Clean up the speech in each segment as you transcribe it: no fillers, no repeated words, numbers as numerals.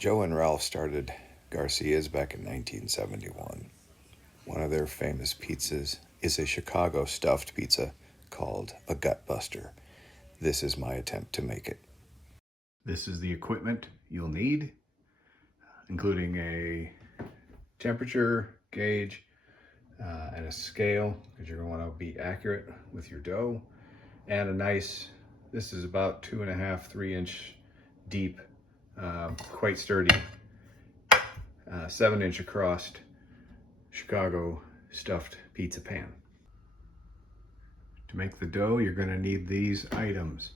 Joe and Ralph started Garcia's back in 1971. One of their famous pizzas is a Chicago stuffed pizza called a Gutbuster. This is my attempt to make it. This is the equipment you'll need, including a temperature gauge and a scale, because you're going to want to be accurate with your dough, and a nice, this is about 2.5, 3 inch deep, quite sturdy, 7 inch across Chicago stuffed pizza pan. To make the dough, you're going to need these items.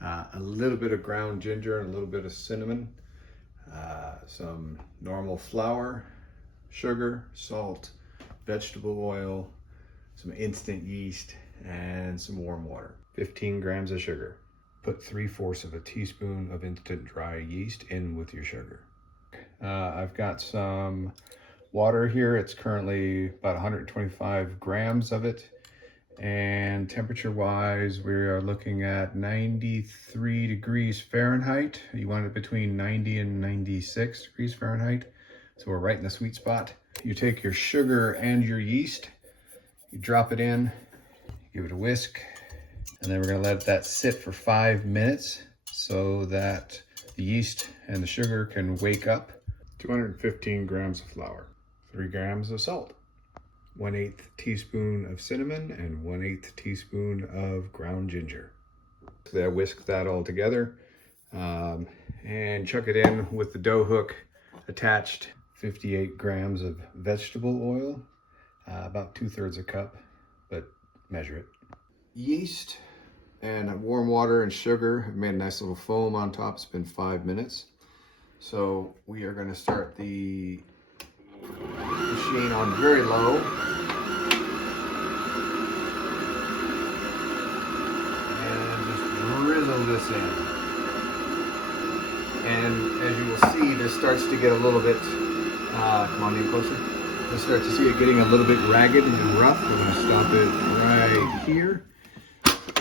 A little bit of ground ginger and a little bit of cinnamon, some normal flour, sugar, salt, vegetable oil, some instant yeast, and some warm water. 15 grams of sugar. Put 3/4 of a teaspoon of instant dry yeast in with your sugar. I've got some water here. It's currently about 125 grams of it. And temperature wise, we are looking at 93 degrees Fahrenheit. You want it between 90 and 96 degrees Fahrenheit. So we're right in the sweet spot. You take your sugar and your yeast, you drop it in, give it a whisk, and then we're gonna let that sit for 5 minutes so that the yeast and the sugar can wake up. 215 grams of flour, 3 grams of salt, 1/8 teaspoon of cinnamon, and 1/8 teaspoon of ground ginger. So I whisk that all together and chuck it in with the dough hook attached. 58 grams of vegetable oil, about 2/3 a cup, but measure it. Yeast and warm water and sugar have made a nice little foam on top. It's been 5 minutes. So we are going to start the machine on very low. And just drizzle this in. And as you will see, this starts to get a little bit, come on in closer. You'll start to see it getting a little bit ragged and rough. We're going to stop it right here.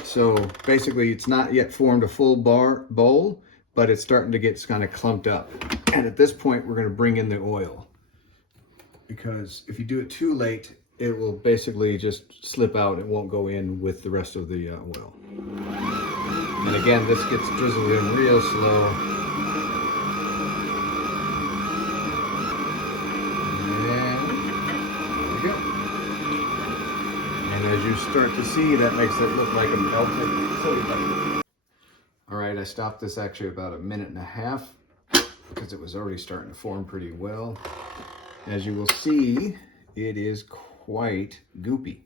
So basically it's not yet formed a full bowl, but it's starting to get kind of clumped up. And at this point, we're going to bring in the oil, because if you do it too late, it will basically just slip out. It won't go in with the rest of the oil. And again, this gets drizzled in real slow. And there we go. And as you start to see, that makes it look like a melted soy butter. All right, I stopped this actually about 1.5 minutes because it was already starting to form pretty well. As you will see, it is quite goopy.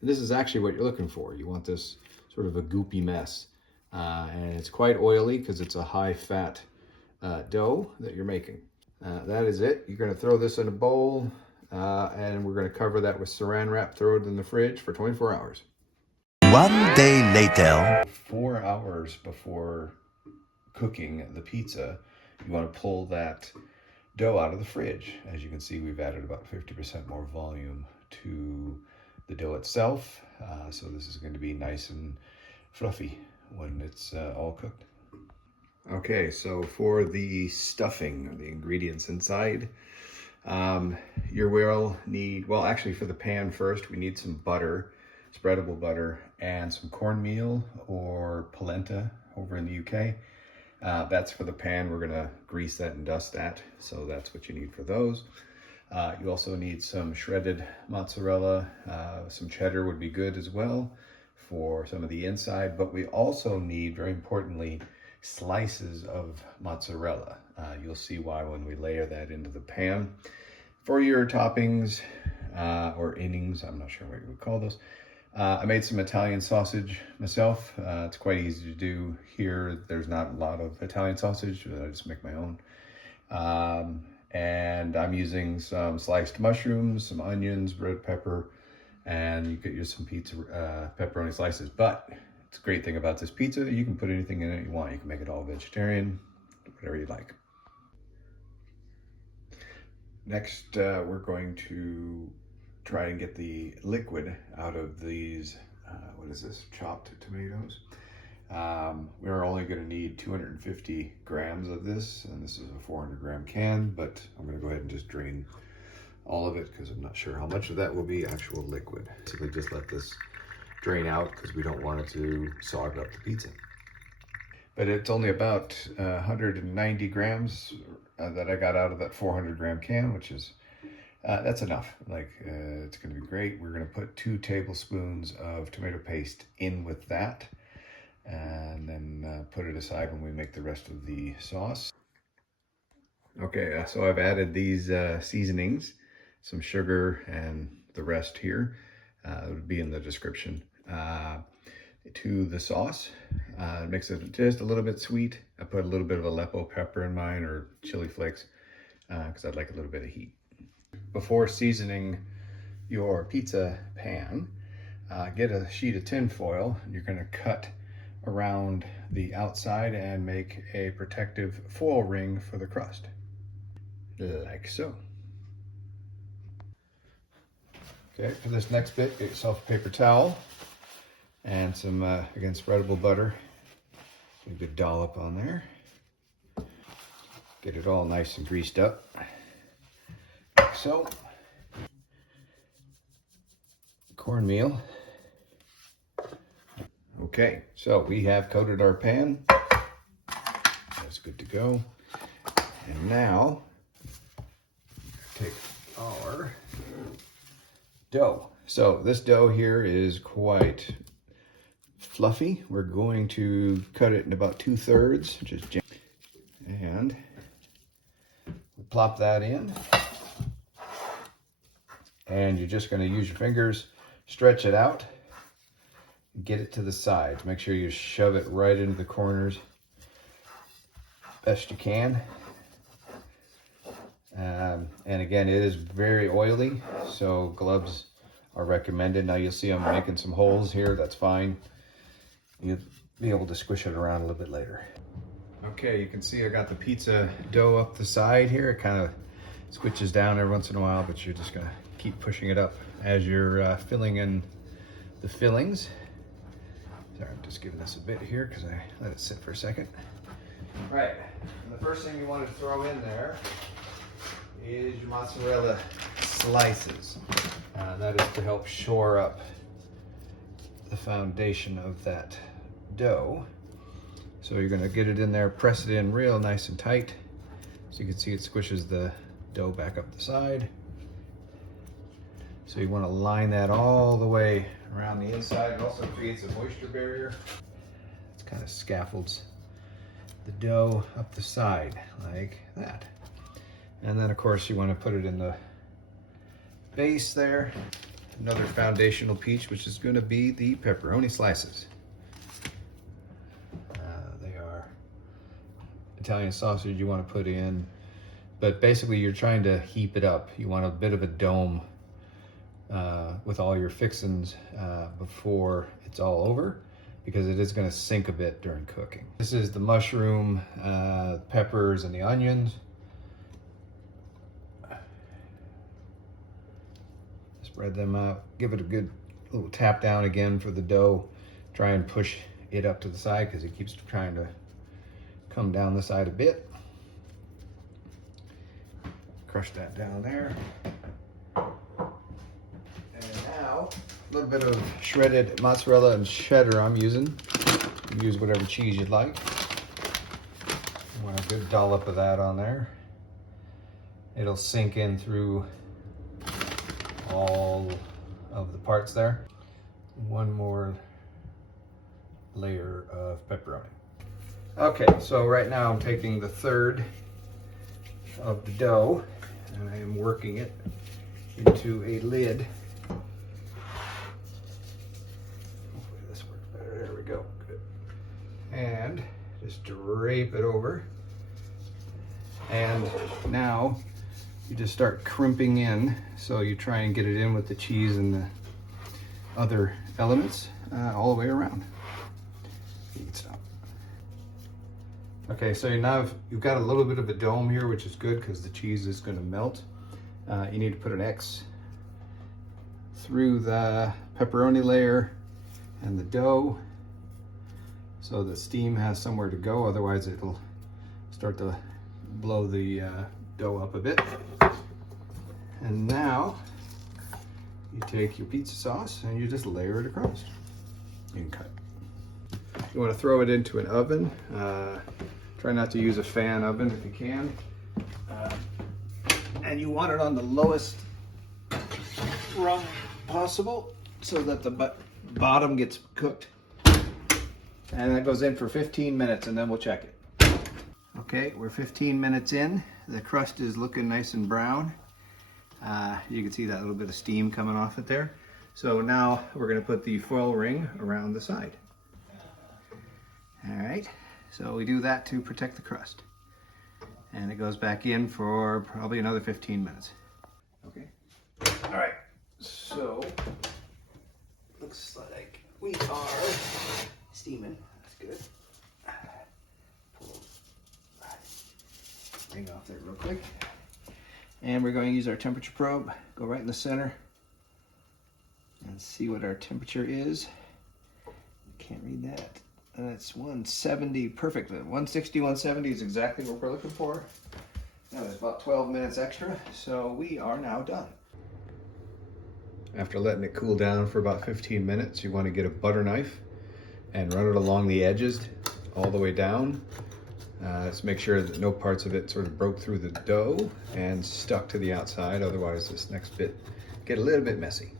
And this is actually what you're looking for. You want this sort of a goopy mess. And it's quite oily because it's a high-fat dough that you're making. That is it. You're going to throw this in a bowl, and we're going to cover that with saran wrap, throw it in the fridge for 24 hours. 1 day later. 4 hours before cooking the pizza, you want to pull that dough out of the fridge. As you can see, we've added about 50% more volume to the dough itself. So this is going to be nice and fluffy when it's all cooked. Okay, so for the stuffing, or the ingredients inside, you will need, well, actually for the pan first, we need some butter, spreadable butter, and some cornmeal or polenta over in the UK. That's for the pan. We're gonna grease that and dust that. So that's what you need for those. You also need some shredded mozzarella. Some cheddar would be good as well for some of the inside, but we also need, very importantly, slices of mozzarella. You'll see why when we layer that into the pan. For your toppings or innings, I'm not sure what you would call those. I made some Italian sausage myself. It's quite easy to do here. There's not a lot of Italian sausage, I just make my own. And I'm using some sliced mushrooms, some onions, red pepper, and you could use some pepperoni slices. But it's a great thing about this pizza, you can put anything in it you want. You can make it all vegetarian, whatever you like. Next, we're going to try and get the liquid out of these, what is this, chopped tomatoes. We're only going to need 250 grams of this, and this is a 400 gram can, but I'm going to go ahead and just drain all of it because I'm not sure how much of that will be actual liquid. Basically just let this drain out because we don't want it to sog up the pizza. But it's only about 190 grams that I got out of that 400 gram can, which is, that's enough. Like, it's gonna be great. We're gonna put 2 tablespoons of tomato paste in with that, and then put it aside when we make the rest of the sauce. Okay, so I've added these seasonings, some sugar and the rest here. It would be in the description. To the sauce. It makes it just a little bit sweet. I put a little bit of Aleppo pepper in mine, or chili flakes, because I'd like a little bit of heat. Before seasoning your pizza pan, get a sheet of tin foil. You're going to cut around the outside and make a protective foil ring for the crust, like so. Okay, for this next bit, get yourself a paper towel and some, again, spreadable butter. Get a good dollop on there. Get it all nice and greased up, like so. Cornmeal. Okay, so we have coated our pan. That's good to go. And now, take our dough. So this dough here is quite fluffy. We're going to cut it in about 2/3, just and plop that in. And you're just going to use your fingers, stretch it out, get it to the sides. Make sure you shove it right into the corners best you can. And again, it is very oily, so gloves are recommended. Now you'll see I'm making some holes here. That's fine. You'll be able to squish it around a little bit later. Okay, you can see I got the pizza dough up the side here. It kind of switches down every once in a while, but you're just gonna keep pushing it up as you're filling in the fillings. Sorry, I'm just giving this a bit here because I let it sit for a second. All right, and the first thing you want to throw in there is your mozzarella slices. That is to help shore up the foundation of that dough. So you're gonna get it in there, press it in real nice and tight. So you can see it squishes the dough back up the side. So you wanna line that all the way around the inside. It also creates a moisture barrier. It kind of scaffolds the dough up the side like that. And then of course you wanna put it in the base there. Another foundational piece, which is gonna be the pepperoni slices. They are Italian sausage you wanna put in, but basically you're trying to heap it up. You want a bit of a dome with all your fixings before it's all over, because it is gonna sink a bit during cooking. This is the mushroom, peppers, and the onions. Spread them out, give it a good little tap down again for the dough. Try and push it up to the side because it keeps trying to come down the side a bit. Crush that down there. And now, a little bit of shredded mozzarella and cheddar I'm using. You use whatever cheese you'd like. You want a good dollop of that on there. It'll sink in through all of the parts there. One more layer of pepperoni. Okay, so right now I'm taking the third of the dough and I am working it into a lid. Hopefully this works better. There we go. Good. And just drape it over. And now you just start crimping in, so you try and get it in with the cheese and the other elements all the way around. You can stop. Okay, so now you've got a little bit of a dome here, which is good because the cheese is going to melt. You need to put an X through the pepperoni layer and the dough, so the steam has somewhere to go, otherwise it'll start to blow the dough up a bit. And now you take your pizza sauce and you just layer it across. You can cut. You want to throw it into an oven. Try not to use a fan oven if you can. And you want it on the lowest rung possible so that the bottom gets cooked. And that goes in for 15 minutes and then we'll check it. Okay, we're 15 minutes in. The crust is looking nice and brown. You can see that little bit of steam coming off it there. So now we're going to put the foil ring around the side. All right, so we do that to protect the crust. And it goes back in for probably another 15 minutes. Okay. All right, so looks like we are steaming. That's good. Pull the ring off there real quick. And we're going to use our temperature probe. Go right in the center and see what our temperature is. Can't read that. That's 170, perfect. 160, 170 is exactly what we're looking for. Now there's about 12 minutes extra, so we are now done. After letting it cool down for about 15 minutes, you want to get a butter knife and run it along the edges all the way down. Let's make sure that no parts of it sort of broke through the dough and stuck to the outside, otherwise this next bit get a little bit messy.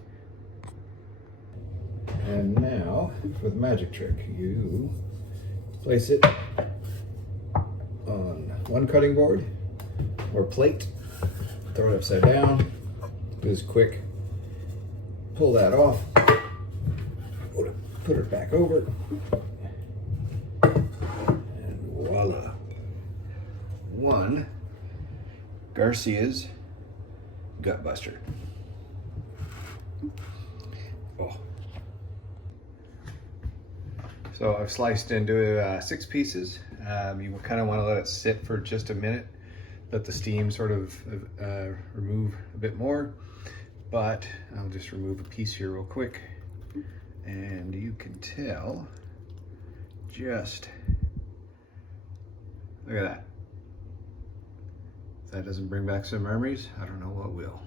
And now, for the magic trick, you place it on one cutting board or plate, throw it upside down, do this quick, pull that off, put it back over, and voila. One Garcia's Gutbuster. Oh. So I've sliced into 6 pieces. You kind of want to let it sit for just a minute, let the steam sort of remove a bit more. But I'll just remove a piece here real quick, and you can tell just, look at that. If that doesn't bring back some memories, I don't know what will.